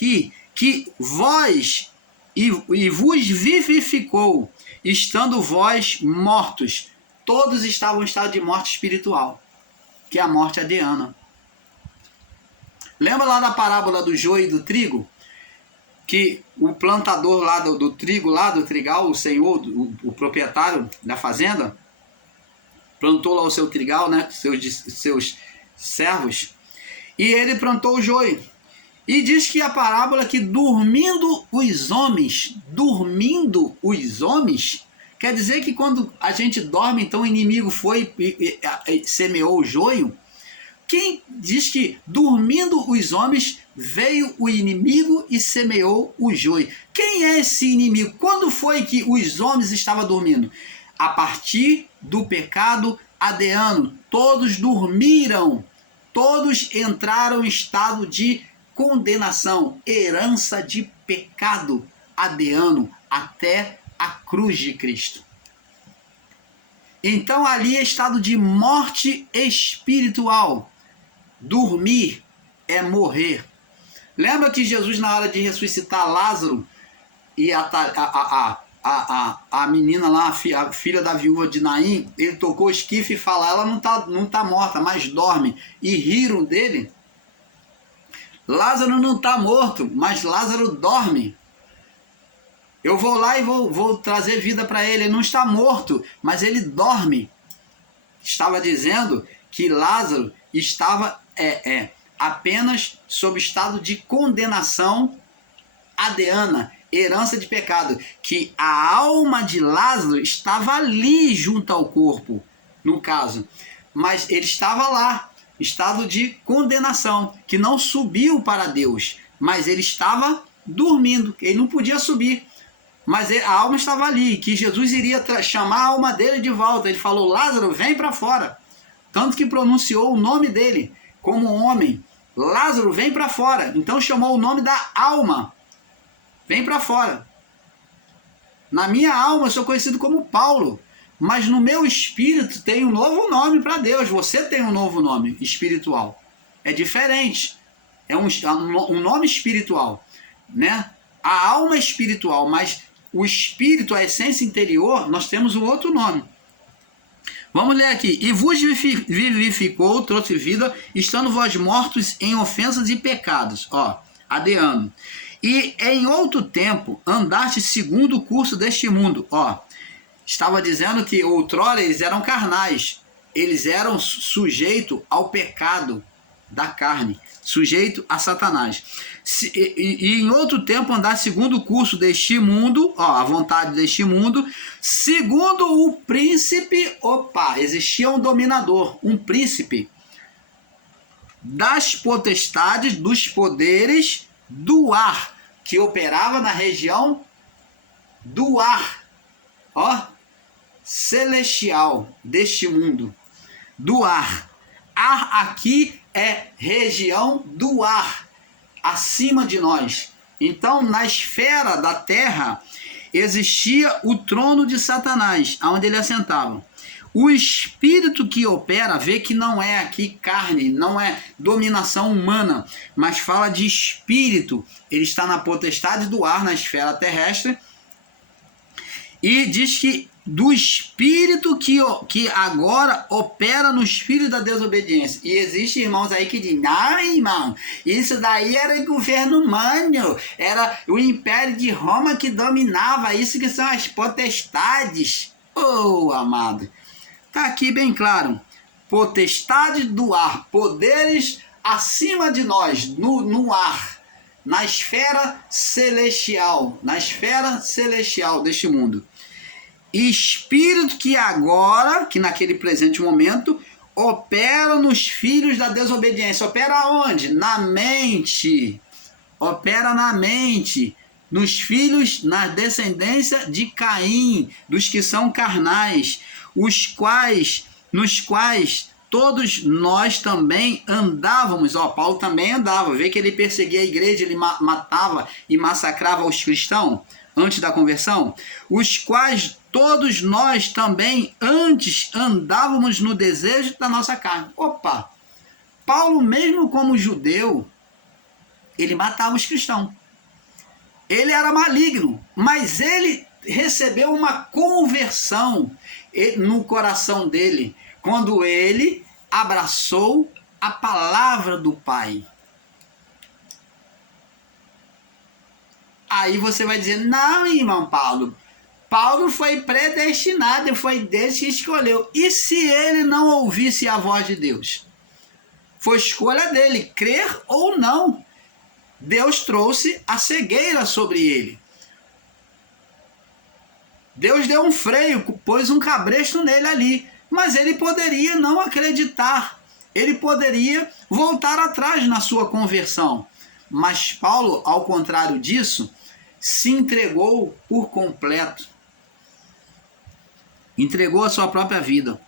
aqui que vós e vos vivificou, estando vós mortos. Todos estavam em estado de morte espiritual, que é a morte adiana. Lembra lá da parábola do joio e do trigo? Que o plantador lá do trigo, lá do trigal, o senhor, o proprietário da fazenda, plantou lá o seu trigal, né, seus servos, e ele plantou o joio. E diz que a parábola que dormindo os homens, quer dizer que quando a gente dorme, então o inimigo foi e semeou o joio. Quem diz que dormindo os homens, veio o inimigo e semeou o joio? Quem é esse inimigo? Quando foi que os homens estavam dormindo? A partir do pecado adeno. Todos dormiram, todos entraram em estado de condenação, herança de pecado adeno, até a cruz de Cristo. Então ali é estado de morte espiritual. Dormir é morrer. Lembra que Jesus, na hora de ressuscitar Lázaro, e a menina lá, a filha da viúva de Naim, ele tocou o esquife e fala, ela não tá morta, mas dorme. E riram dele. Lázaro não está morto, mas Lázaro dorme. Eu vou lá e vou trazer vida para ele. Ele não está morto, mas ele dorme. Estava dizendo que Lázaro estava apenas sob estado de condenação adeana, herança de pecado, que a alma de Lázaro estava ali junto ao corpo, no caso, mas ele estava lá, estado de condenação, que não subiu para Deus, mas ele estava dormindo, ele não podia subir, mas a alma estava ali, que Jesus iria chamar a alma dele de volta. Ele falou, Lázaro, vem para fora, tanto que pronunciou o nome dele como homem, Lázaro, vem para fora. Então chamou o nome da alma, vem para fora. Na minha alma eu sou conhecido como Paulo, mas no meu espírito tem um novo nome para Deus. Você tem um novo nome espiritual. É diferente. É um nome espiritual, né? A alma é espiritual, mas o espírito, a essência interior, nós temos um outro nome. Vamos ler aqui. E vos vivificou, trouxe vida, estando vós mortos em ofensas e pecados. Ó, adeano. E em outro tempo andaste segundo o curso deste mundo. Ó, estava dizendo que outrora eles eram carnais. Eles eram sujeitos ao pecado da carne, sujeito a Satanás. E em outro tempo andar segundo o curso deste mundo, ó, a vontade deste mundo, segundo o príncipe, existia um dominador, um príncipe das potestades, dos poderes do ar, que operava na região do ar, ó, celestial deste mundo, do ar. Ar aqui é região do ar, acima de nós. Então, na esfera da terra, existia o trono de Satanás, onde ele assentava. O espírito que opera, vê que não é aqui carne, não é dominação humana, mas fala de espírito. Ele está na potestade do ar, na esfera terrestre, e diz que do espírito que agora opera nos filhos da desobediência. E existe irmãos aí que dizem, não, irmão, isso daí era governo humano, era o império de Roma que dominava, isso que são as potestades. Oh, amado, está aqui bem claro, potestade do ar, poderes acima de nós, no ar, na esfera celestial deste mundo. Espírito que agora, que naquele presente momento, opera nos filhos da desobediência. Opera onde? Na mente. Opera na mente. Nos filhos, na descendência de Caim, dos que são carnais, nos quais todos nós também andávamos. Ó, Paulo também andava. Vê que ele perseguia a igreja, ele matava e massacrava os cristãos antes da conversão, os quais todos nós também antes andávamos no desejo da nossa carne. Opa! Paulo, mesmo como judeu, ele matava os cristãos. Ele era maligno, mas ele recebeu uma conversão no coração dele, quando ele abraçou a palavra do Pai. Aí você vai dizer, não, irmão Paulo, Paulo foi predestinado, foi Deus que escolheu. E se ele não ouvisse a voz de Deus? Foi escolha dele, crer ou não. Deus trouxe a cegueira sobre ele. Deus deu um freio, pôs um cabresto nele ali. Mas ele poderia não acreditar. Ele poderia voltar atrás na sua conversão. Mas Paulo, ao contrário disso, se entregou por completo. Entregou a sua própria vida.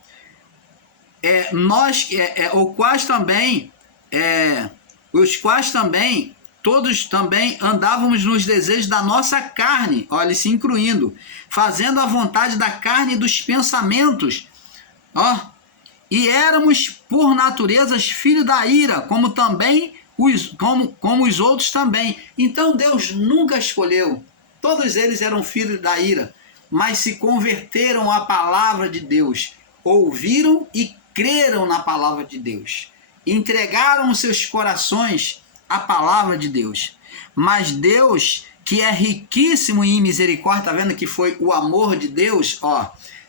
Os quais também, todos também andávamos nos desejos da nossa carne, olha, se incluindo, fazendo a vontade da carne e dos pensamentos, e éramos por natureza filhos da ira, como também como os outros também. Então Deus nunca escolheu, todos eles eram filhos da ira, mas se converteram à palavra de Deus, ouviram e creram na palavra de Deus, entregaram seus corações à palavra de Deus. Mas Deus, que é riquíssimo em misericórdia, tá vendo que foi o amor de Deus,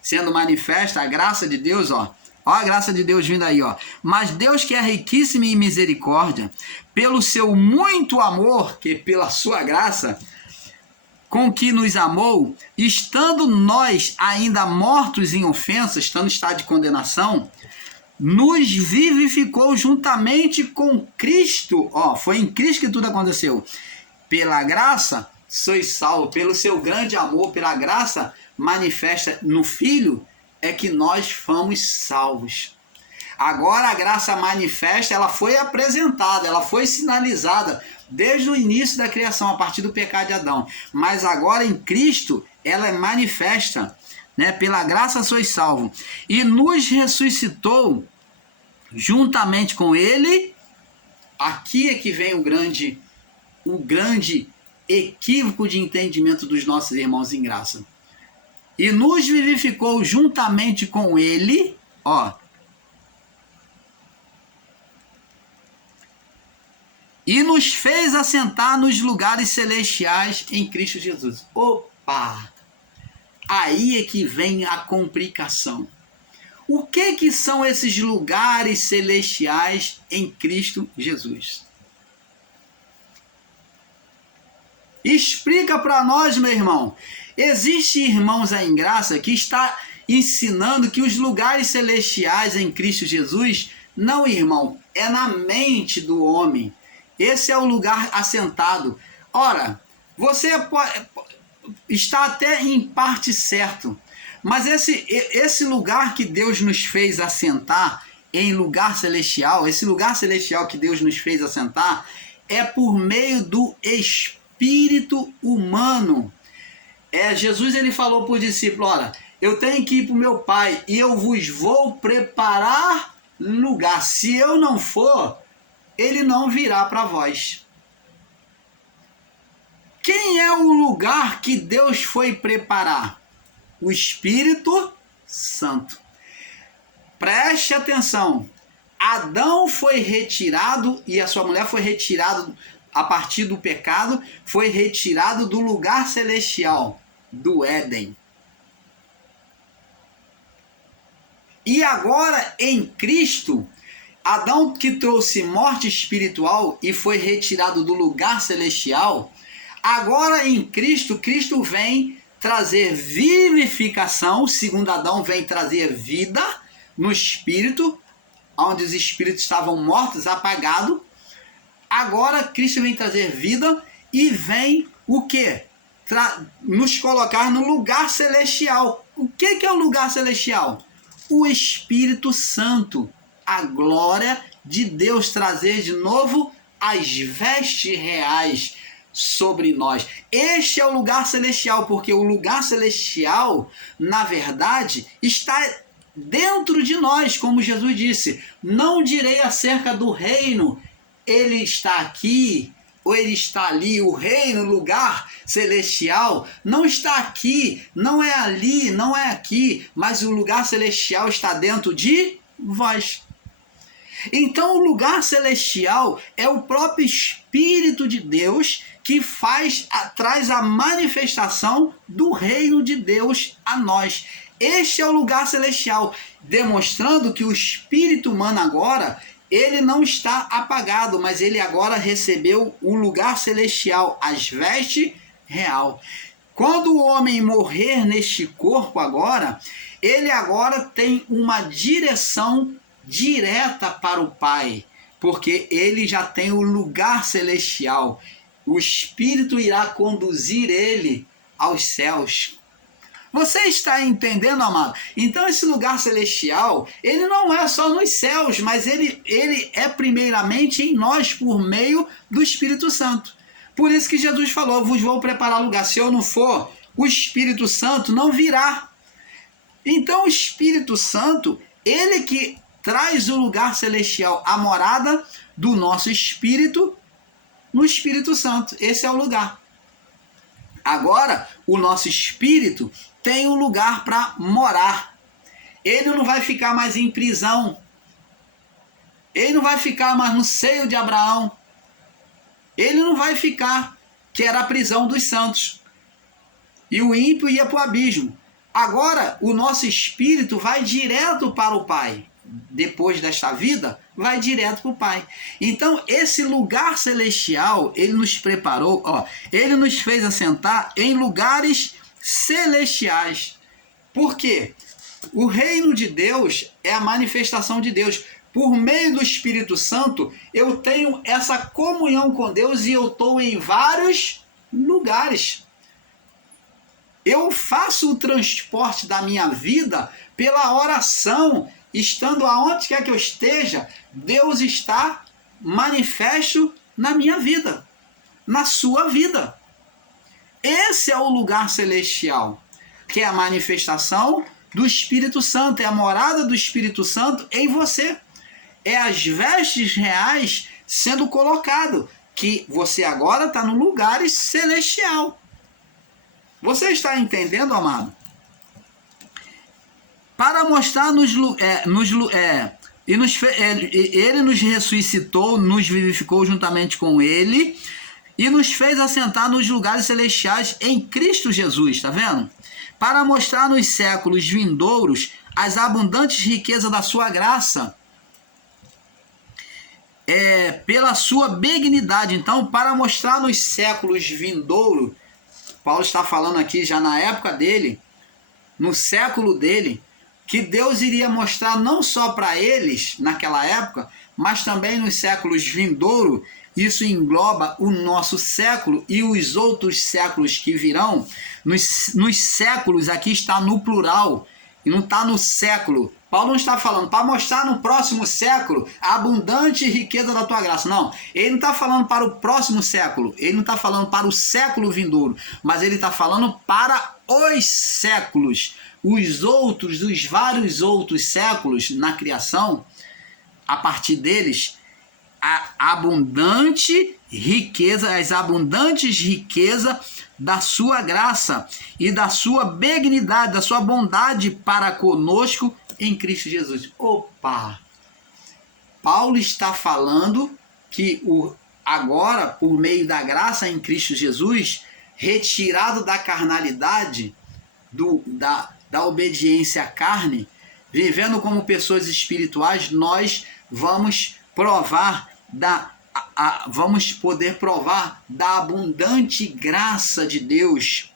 sendo manifesta, a graça de Deus, ó a graça de Deus vindo aí, Mas Deus, que é riquíssimo em misericórdia, pelo seu muito amor, que pela sua graça, com que nos amou, estando nós ainda mortos em ofensas, estando em estado de condenação, nos vivificou juntamente com Cristo. Foi em Cristo que tudo aconteceu. Pela graça sois salvos, pelo seu grande amor, pela graça manifesta no Filho, é que nós fomos salvos. Agora a graça manifesta, ela foi apresentada, ela foi sinalizada desde o início da criação, a partir do pecado de Adão. Mas agora em Cristo, ela é manifesta, pela graça sois salvos. E nos ressuscitou juntamente com ele. Aqui é que vem o grande equívoco de entendimento dos nossos irmãos em graça. E nos vivificou juntamente com ele, e nos fez assentar nos lugares celestiais em Cristo Jesus. Opa! Aí é que vem a complicação. O que são esses lugares celestiais em Cristo Jesus? Explica para nós, meu irmão. Existem irmãos aí em graça que está ensinando que os lugares celestiais em Cristo Jesus, não, irmão, é na mente do homem. Esse é o lugar assentado. Ora, você está até em parte certo, mas esse lugar que Deus nos fez assentar em lugar celestial, esse lugar celestial que Deus nos fez assentar, é por meio do espírito humano. Jesus, ele falou para os discípulos, olha, eu tenho que ir para o meu Pai e eu vos vou preparar lugar. Se eu não for, ele não virá para vós. Quem é o lugar que Deus foi preparar? O Espírito Santo. Preste atenção. Adão foi retirado e a sua mulher foi retirada a partir do pecado, foi retirado do lugar celestial, do Éden. E agora em Cristo, Adão, que trouxe morte espiritual e foi retirado do lugar celestial, agora em Cristo, Cristo vem trazer vivificação, segundo Adão vem trazer vida no espírito, onde os espíritos estavam mortos, apagados. Agora Cristo vem trazer vida e vem o quê? Nos colocar no lugar celestial. O que é o lugar celestial? O Espírito Santo. A glória de Deus trazer de novo as vestes reais sobre nós. Este é o lugar celestial, porque o lugar celestial, na verdade, está dentro de nós, como Jesus disse. Não direi acerca do reino, ele está aqui, ou ele está ali, o reino, o lugar celestial, não está aqui, não é ali, não é aqui, mas o lugar celestial está dentro de vós. Então o lugar celestial é o próprio Espírito de Deus que traz a manifestação do reino de Deus a nós. Este é o lugar celestial, demonstrando que o espírito humano agora, ele não está apagado, mas ele agora recebeu o lugar celestial, as vestes real. Quando o homem morrer neste corpo agora, ele agora tem uma direção direta para o Pai, porque ele já tem o lugar celestial. O Espírito irá conduzir ele aos céus. Você está entendendo, amado? Então esse lugar celestial, ele não é só nos céus, mas ele é primeiramente em nós por meio do Espírito Santo. Por isso que Jesus falou, vos vou preparar lugar. Se eu não for, o Espírito Santo não virá. Então o Espírito Santo, ele que traz o lugar celestial, a morada do nosso espírito no Espírito Santo. Esse é o lugar. Agora, o nosso espírito tem um lugar para morar. Ele não vai ficar mais em prisão. Ele não vai ficar mais no seio de Abraão. Ele não vai ficar, que era a prisão dos santos. E o ímpio ia para o abismo. Agora, o nosso espírito vai direto para o Pai. Depois desta vida, vai direto para o Pai. Então, esse lugar celestial, ele nos preparou, ele nos fez assentar em lugares celestiais. Por quê? O reino de Deus é a manifestação de Deus. Por meio do Espírito Santo, eu tenho essa comunhão com Deus e eu estou em vários lugares. Eu faço o transporte da minha vida pela oração. Estando aonde quer que eu esteja, Deus está manifesto na minha vida, na sua vida. Esse é o lugar celestial, que é a manifestação do Espírito Santo, é a morada do Espírito Santo em você. É as vestes reais sendo colocado, que você agora está no lugar celestial. Você está entendendo, amado? Para mostrar ele nos ressuscitou, nos vivificou juntamente com ele e nos fez assentar nos lugares celestiais em Cristo Jesus, tá vendo? Para mostrar nos séculos vindouros as abundantes riquezas da sua graça, pela sua benignidade. Então, para mostrar nos séculos vindouros, Paulo está falando aqui já na época dele, no século dele, que Deus iria mostrar não só para eles naquela época, mas também nos séculos vindouros. Isso engloba o nosso século e os outros séculos que virão. Nos séculos, aqui está no plural e não está no século. Paulo não está falando para mostrar no próximo século a abundante riqueza da tua graça. Não, ele não está falando para o próximo século, ele não está falando para o século vindouro, mas ele está falando para os séculos. Os vários outros séculos na criação, a partir deles, a abundante riqueza, as abundantes riquezas da sua graça e da sua benignidade, da sua bondade para conosco em Cristo Jesus. Opa! Paulo está falando que agora, por meio da graça em Cristo Jesus, retirado da carnalidade, da obediência à carne, vivendo como pessoas espirituais, nós vamos vamos poder provar da abundante graça de Deus,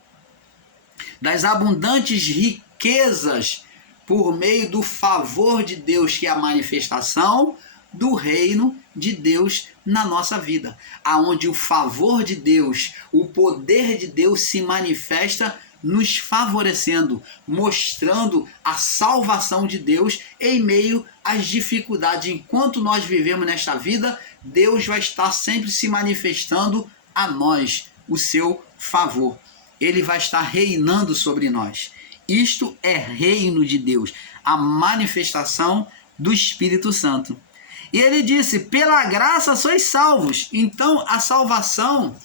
das abundantes riquezas por meio do favor de Deus, que é a manifestação do reino de Deus na nossa vida, aonde o favor de Deus, o poder de Deus se manifesta nos favorecendo, mostrando a salvação de Deus em meio às dificuldades. Enquanto nós vivemos nesta vida, Deus vai estar sempre se manifestando a nós o seu favor. Ele vai estar reinando sobre nós. Isto é reino de Deus, a manifestação do Espírito Santo. E ele disse, pela graça sois salvos. Então a salvação,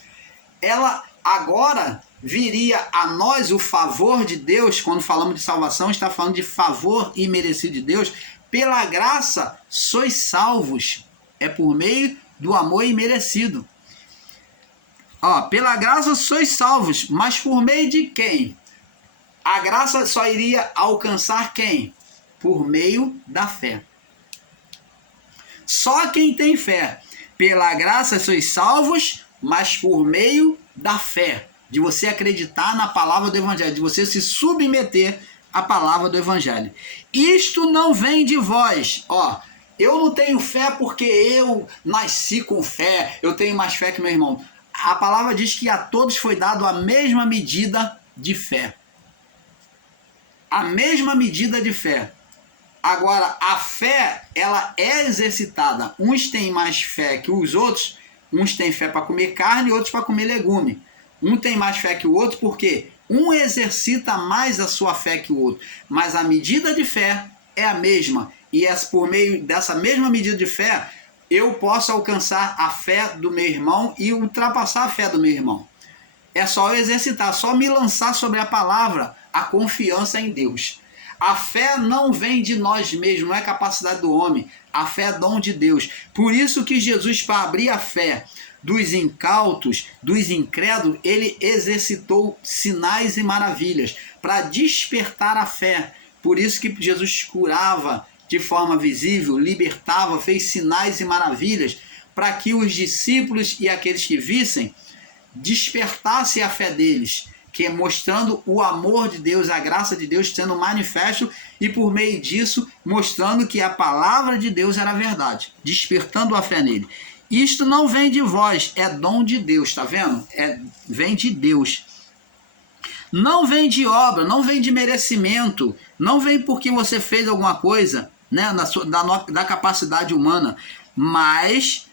ela agora viria a nós o favor de Deus. Quando falamos de salvação, está falando de favor imerecido de Deus. Pela graça sois salvos. É por meio do amor imerecido. Ó, pela graça sois salvos, mas por meio de quem? A graça só iria alcançar quem? Por meio da fé. Só quem tem fé. Pela graça sois salvos, mas por meio da fé. De você acreditar na palavra do Evangelho, de você se submeter à palavra do Evangelho. Isto não vem de vós. Ó, eu não tenho fé porque eu nasci com fé, eu tenho mais fé que meu irmão. A palavra diz que a todos foi dado a mesma medida de fé. A mesma medida de fé. Agora, a fé, ela é exercitada. Uns têm mais fé que os outros. Uns têm fé para comer carne e outros para comer legume. Um tem mais fé que o outro porque um exercita mais a sua fé que o outro. Mas a medida de fé é a mesma. E é por meio dessa mesma medida de fé, eu posso alcançar a fé do meu irmão e ultrapassar a fé do meu irmão. É só eu exercitar, só me lançar sobre a palavra, a confiança em Deus. A fé não vem de nós mesmos, não é capacidade do homem. A fé é dom de Deus. Por isso que Jesus, para abrir a fé dos incautos, dos incrédulos, ele exercitou sinais e maravilhas para despertar a fé. Por isso que Jesus curava de forma visível, libertava, fez sinais e maravilhas para que os discípulos e aqueles que vissem despertassem a fé deles, que é mostrando o amor de Deus, a graça de Deus sendo manifesto e por meio disso mostrando que a palavra de Deus era verdade, despertando a fé nele. Isto não vem de vós, é dom de Deus, tá vendo? Vem de Deus. Não vem de obra, não vem de merecimento, não vem porque você fez alguma coisa, né, da capacidade humana, mas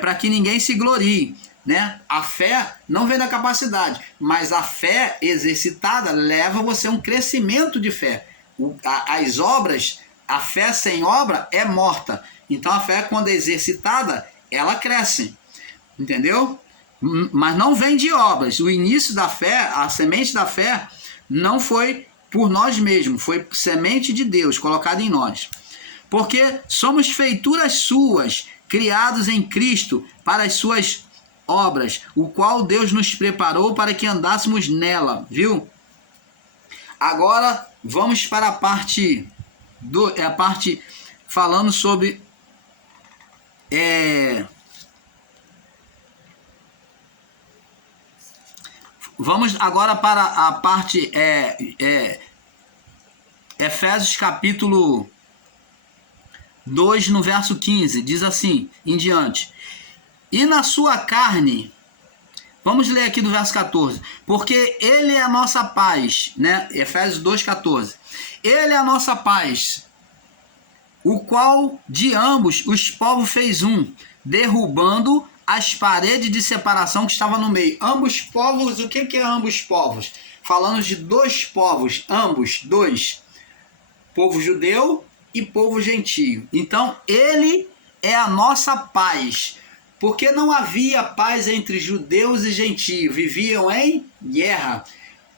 para que ninguém se glorie. Né? A fé não vem da capacidade, mas a fé exercitada leva você a um crescimento de fé. As obras, a fé sem obra é morta. Então a fé, quando é exercitada, ela cresce. Entendeu? Mas não vem de obras. O início da fé, a semente da fé, não foi por nós mesmos, foi semente de Deus colocada em nós. Porque somos feituras suas, criados em Cristo para as suas obras, o qual Deus nos preparou para que andássemos nela, viu? Agora vamos para a parte falando sobre vamos agora para a parte Efésios capítulo 2 no verso 15, diz assim em diante: e na sua carne, vamos ler aqui do verso 14, porque ele é a nossa paz, né? Efésios 2,14. Ele é a nossa paz, o qual de ambos os povos fez um, derrubando as paredes de separação que estavam no meio. Ambos povos, o que é ambos povos? Falando de dois povos, ambos, dois, povo judeu e povo gentio. Então, ele é a nossa paz. Porque não havia paz entre judeus e gentios, viviam em guerra.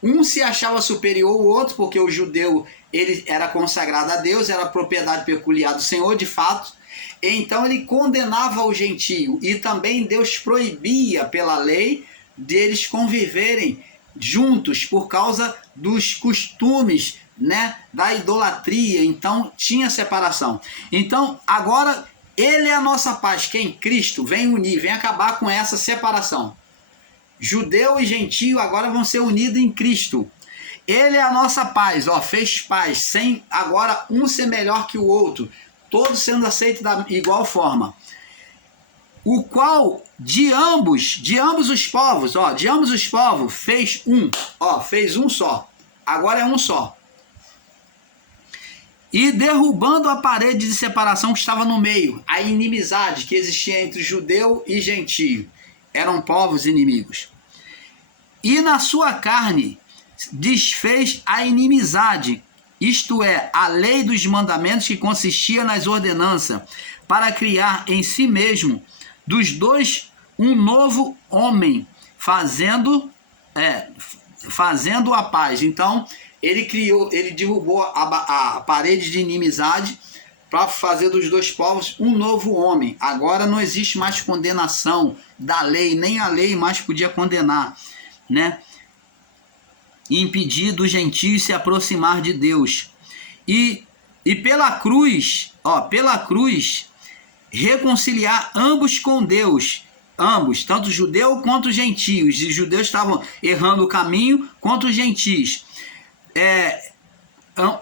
Um se achava superior ao outro, porque o judeu ele era consagrado a Deus, era propriedade peculiar do Senhor, de fato. Então ele condenava o gentio, e também Deus proibia pela lei deles conviverem juntos por causa dos costumes, né, da idolatria. Então tinha separação. Então agora ele é a nossa paz, que em Cristo vem unir, vem acabar com essa separação. Judeu e gentio agora vão ser unidos em Cristo. Ele é a nossa paz, ó, fez paz, sem agora um ser melhor que o outro, todos sendo aceitos da igual forma. O qual de ambos os povos, ó, de ambos os povos fez um, ó, fez um só. Agora é um só. E derrubando a parede de separação que estava no meio, a inimizade que existia entre judeu e gentio, eram povos inimigos. E na sua carne desfez a inimizade isto é, a lei dos mandamentos que consistia nas ordenanças, para criar em si mesmo dos dois um novo homem, fazendo a paz. Então, ele derrubou a parede de inimizade para fazer dos dois povos um novo homem. Agora não existe mais condenação da lei, nem a lei mais podia condenar, né? E impedir dos gentios se aproximar de Deus. E pela cruz, reconciliar ambos com Deus. Ambos, tanto judeu quanto gentios. Os judeus estavam errando o caminho, quanto os gentios.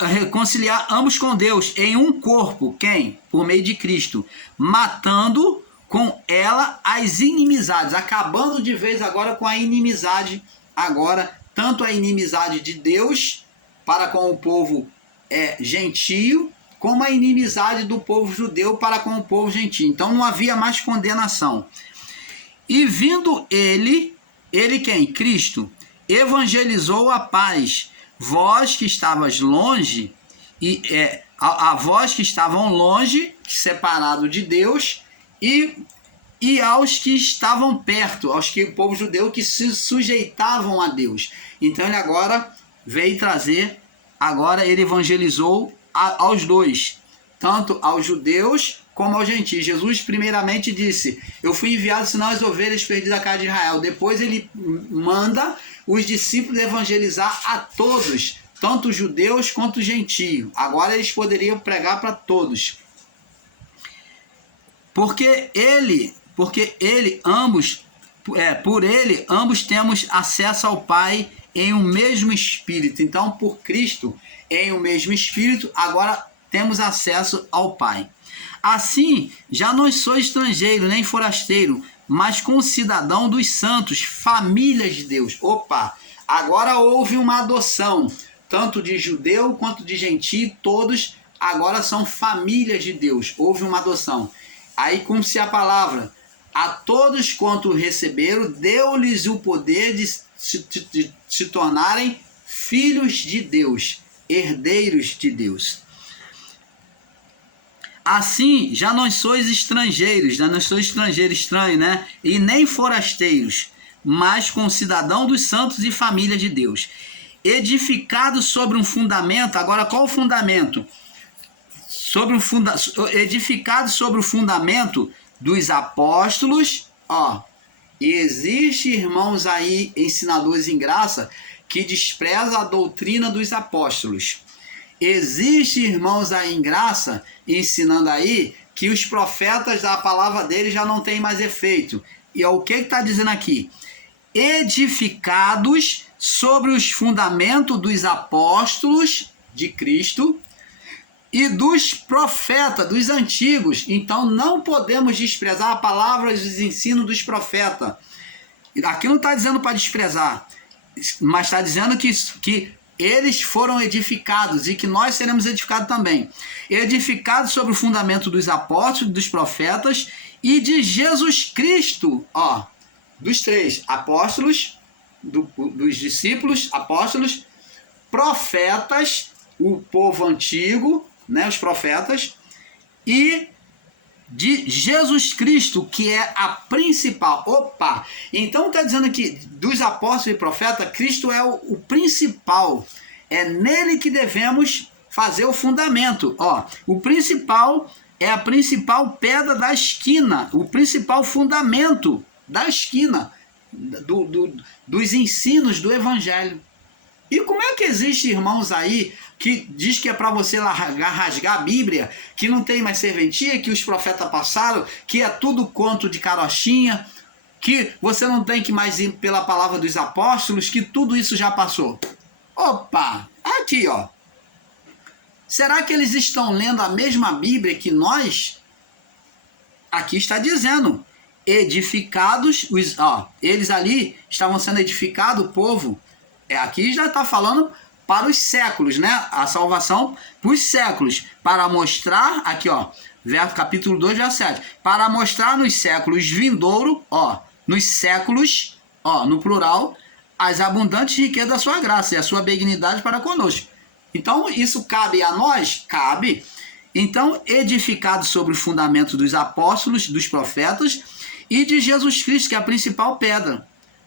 Reconciliar ambos com Deus em um corpo. Quem? Por meio de Cristo. Matando com ela as inimizades. Acabando de vez agora com a inimizade. Agora, tanto a inimizade de Deus para com o povo gentio, como a inimizade do povo judeu para com o povo gentio. Então não havia mais condenação. E vindo ele quem? Cristo, evangelizou a paz. Vós que estavas longe, a vós que estavam longe, separado de Deus, e aos que estavam perto, o povo judeu que se sujeitavam a Deus. Então ele agora veio trazer, ele evangelizou aos dois, tanto aos judeus como aos gentios. Jesus primeiramente disse: eu fui enviado senão as ovelhas perdidas da casa de Israel. Depois ele manda os discípulos evangelizar a todos, tanto os judeus quanto os gentios. Agora eles poderiam pregar para todos. Por ele ambos temos acesso ao Pai em um mesmo Espírito. Então, por Cristo, em um mesmo Espírito, agora temos acesso ao Pai. Assim, já não sou estrangeiro nem forasteiro, mas concidadão dos santos, famílias de Deus. Opa! Agora houve uma adoção, tanto de judeu quanto de gentio, todos agora são famílias de Deus. Houve uma adoção. Aí cumpre-se a palavra: a todos quanto receberam, deu-lhes o poder de se tornarem filhos de Deus, herdeiros de Deus. Assim, já não sois estrangeiros, já não sois estrangeiro, estranho, né? E nem forasteiros, mas concidadão dos santos e família de Deus. Edificados sobre um fundamento. Agora, qual o fundamento? Edificados sobre o fundamento dos apóstolos. E existe, irmãos aí, ensinadores em graça, que despreza a doutrina dos apóstolos. Existe, irmãos aí em graça, ensinando aí que os profetas da palavra dele já não tem mais efeito. E o que está dizendo aqui? Edificados sobre os fundamentos dos apóstolos de Cristo e dos profetas, dos antigos. Então não podemos desprezar a palavra e os ensinos dos profetas. Aqui não está dizendo para desprezar, mas está dizendo que eles foram edificados e que nós seremos edificados também. Edificados sobre o fundamento dos apóstolos, dos profetas e de Jesus Cristo. Dos três: apóstolos, dos discípulos, apóstolos, profetas, o povo antigo, né, os profetas, e de Jesus Cristo, que é a principal. Então está dizendo que dos apóstolos e profetas, Cristo é o principal. É nele que devemos fazer o fundamento. O principal é a principal pedra da esquina, o principal fundamento da esquina dos ensinos do Evangelho. E como é que existe, irmãos aí, que diz que é para você rasgar a Bíblia, que não tem mais serventia, que os profetas passaram, que é tudo conto de carochinha, que você não tem que mais ir pela palavra dos apóstolos, que tudo isso já passou? Aqui, será que eles estão lendo a mesma Bíblia que nós? Aqui está dizendo, edificados, eles ali estavam sendo edificados, o povo. Aqui já está falando para os séculos, né? A salvação para os séculos. Para mostrar, aqui, capítulo 2, verso 7. Para mostrar nos séculos vindouro, nos séculos, no plural, as abundantes riquezas da sua graça e a sua benignidade para conosco. Então, isso cabe a nós? Cabe. Então, edificado sobre o fundamento dos apóstolos, dos profetas e de Jesus Cristo, que é a principal pedra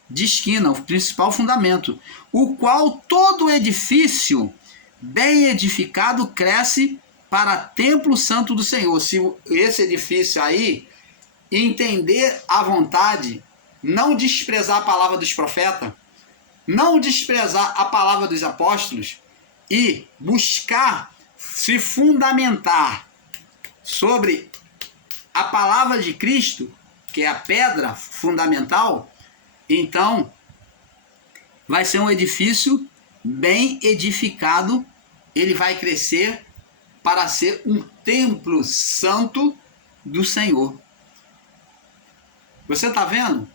de esquina, o principal fundamento, o qual todo edifício bem edificado cresce para templo santo do Senhor. Se esse edifício aí entender a vontade, não desprezar a palavra dos profetas, não desprezar a palavra dos apóstolos e buscar se fundamentar sobre a palavra de Cristo, que é a pedra fundamental, então vai ser um edifício bem edificado, ele vai crescer para ser um templo santo do Senhor. Você está vendo?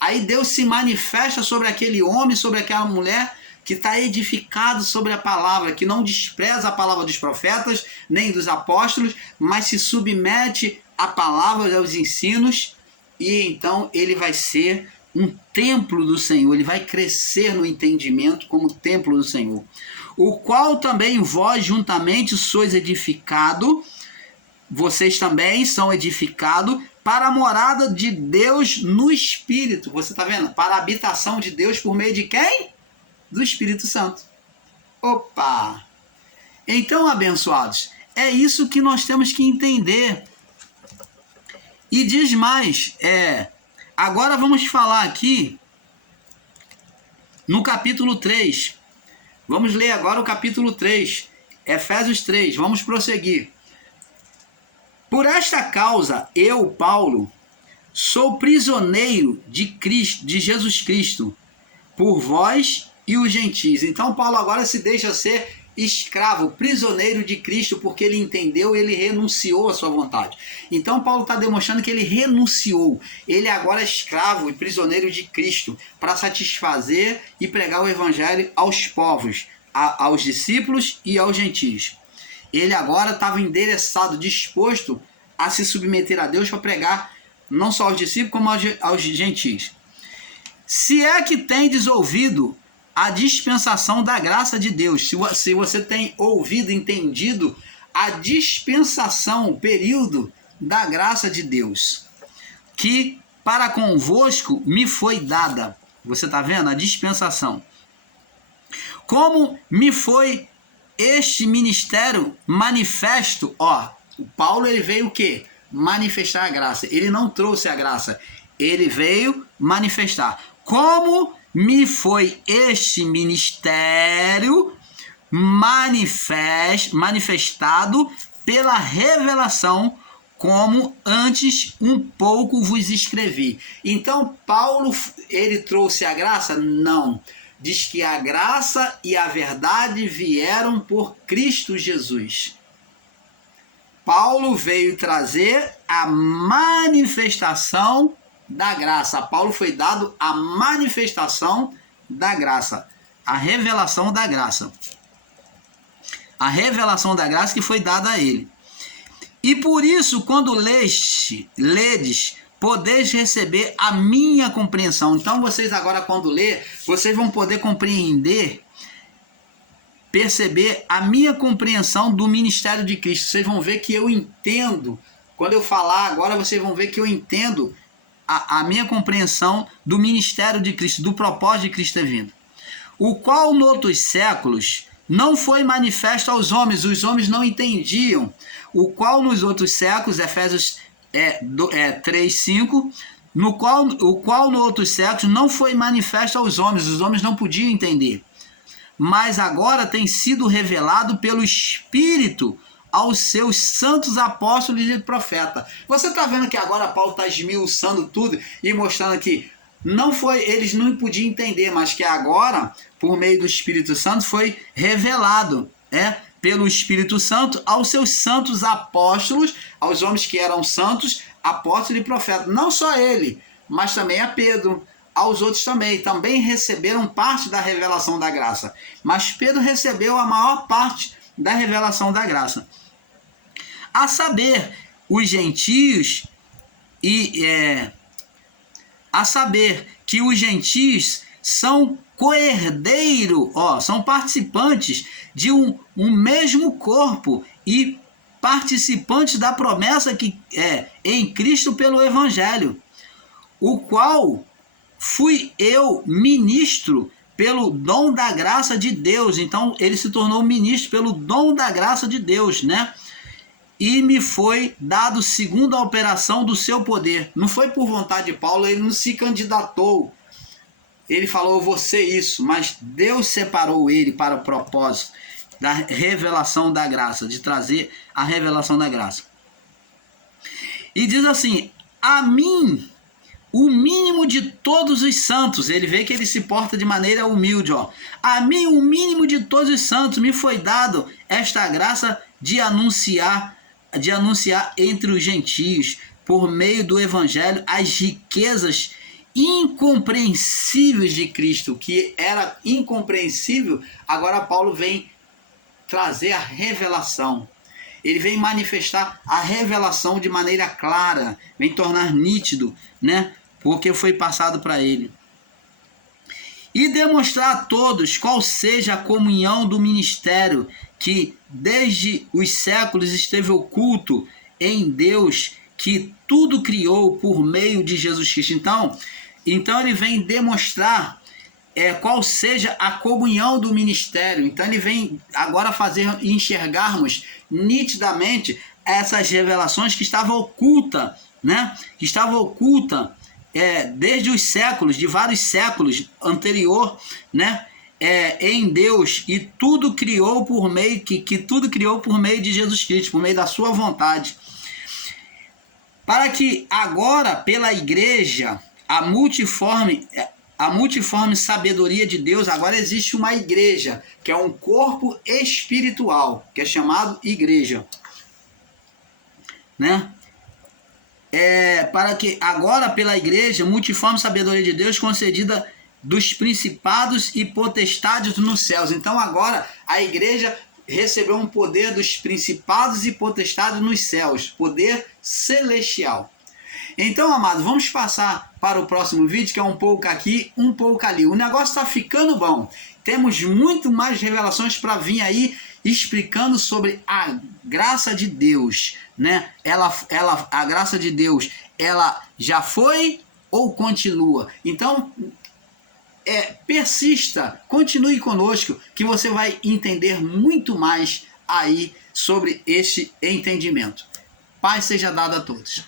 Aí Deus se manifesta sobre aquele homem, sobre aquela mulher que está edificado sobre a palavra, que não despreza a palavra dos profetas, nem dos apóstolos, mas se submete à palavra, aos ensinos, e então ele vai ser um templo do Senhor, ele vai crescer no entendimento como templo do Senhor, o qual também vós juntamente sois edificado, vocês também são edificados para a morada de Deus no Espírito. Você está vendo? Para a habitação de Deus por meio de quem? Do Espírito Santo. Opa! Então, abençoados, é isso que nós temos que entender. E diz mais, agora vamos falar aqui no capítulo 3. Vamos ler agora o capítulo 3, Efésios 3, vamos prosseguir. Por esta causa, eu, Paulo, sou prisioneiro de Cristo, de Jesus Cristo, por vós e os gentios. Então Paulo agora se deixa ser escravo, prisioneiro de Cristo, porque ele entendeu, ele renunciou à sua vontade. Então Paulo está demonstrando que ele renunciou, ele agora é escravo e prisioneiro de Cristo, para satisfazer e pregar o evangelho aos povos, aos discípulos e aos gentios. Ele agora estava endereçado, disposto a se submeter a Deus para pregar não só aos discípulos, como aos gentios. Se é que tendes ouvido a dispensação da graça de Deus, se você tem ouvido, entendido a dispensação, o período da graça de Deus, que para convosco me foi dada. Você está vendo? A dispensação. Como me foi este ministério manifesto, o Paulo ele veio o quê? Manifestar a graça. Ele não trouxe a graça, ele veio manifestar. Como me foi este ministério manifestado pela revelação, como antes um pouco vos escrevi. Então Paulo, ele trouxe a graça? Não. Diz que a graça e a verdade vieram por Cristo Jesus. Paulo veio trazer a manifestação da graça. A Paulo foi dado a manifestação da graça, a revelação da graça. A revelação da graça que foi dada a ele. E por isso, quando ledes, podeis receber a minha compreensão. Então vocês agora, quando ler, vocês vão poder compreender, perceber a minha compreensão do ministério de Cristo. Vocês vão ver que eu entendo. Quando eu falar agora, vocês vão ver que eu entendo a minha compreensão do ministério de Cristo, do propósito de Cristo ter vindo. O qual, noutros séculos, não foi manifesto aos homens, os homens não entendiam. O qual, nos outros séculos, Efésios 3:5, o qual nos outros séculos não foi manifesto aos homens, os homens não podiam entender. Mas agora tem sido revelado pelo Espírito aos seus santos apóstolos e profetas. Você está vendo que agora Paulo está esmiuçando tudo e mostrando que eles não podiam entender, mas que agora, por meio do Espírito Santo, foi revelado, pelo Espírito Santo aos seus santos apóstolos, aos homens que eram santos, apóstolos e profetas. Não só ele, mas também a Pedro, aos outros também receberam parte da revelação da graça. Mas Pedro recebeu a maior parte da revelação da graça. A saber, os gentios a saber que os gentios são co-herdeiro, são participantes de um mesmo corpo e participantes da promessa que é em Cristo pelo Evangelho, o qual fui eu ministro pelo dom da graça de Deus. Então ele se tornou ministro pelo dom da graça de Deus, né? E me foi dado segundo a operação do seu poder. Não foi por vontade de Paulo, ele não se candidatou. Ele falou, eu vou ser isso, mas Deus separou ele para o propósito da revelação da graça, de trazer a revelação da graça. E diz assim, a mim, o mínimo de todos os santos, ele vê que ele se porta de maneira humilde, a mim, o mínimo de todos os santos, me foi dado esta graça de anunciar entre os gentios, por meio do evangelho, as riquezas incompreensíveis de Cristo, que era incompreensível, agora Paulo vem trazer a revelação. Ele vem manifestar a revelação de maneira clara, vem tornar nítido, né? Porque foi passado para ele. E demonstrar a todos qual seja a comunhão do ministério que desde os séculos esteve oculto em Deus, que tudo criou por meio de Jesus Cristo. Então ele vem demonstrar qual seja a comunhão do ministério. Então ele vem agora fazer enxergarmos nitidamente essas revelações que estavam ocultas, né? Que estavam ocultas desde os séculos, de vários séculos anterior, né? Em Deus, e tudo criou por meio que tudo criou por meio de Jesus Cristo, por meio da sua vontade, para que agora pela igreja a multiforme sabedoria de Deus, agora existe uma igreja, que é um corpo espiritual, que é chamado igreja, né? Para que agora pela igreja, multiforme sabedoria de Deus concedida dos principados e potestades nos céus. Então agora a igreja recebeu um poder dos principados e potestades nos céus, poder celestial. Então, amados, vamos passar para o próximo vídeo, que é um pouco aqui, um pouco ali. O negócio está ficando bom. Temos muito mais revelações para vir aí, explicando sobre a graça de Deus, né? A graça de Deus, ela já foi ou continua? Então, persista, continue conosco, que você vai entender muito mais aí sobre este entendimento. Paz seja dado a todos.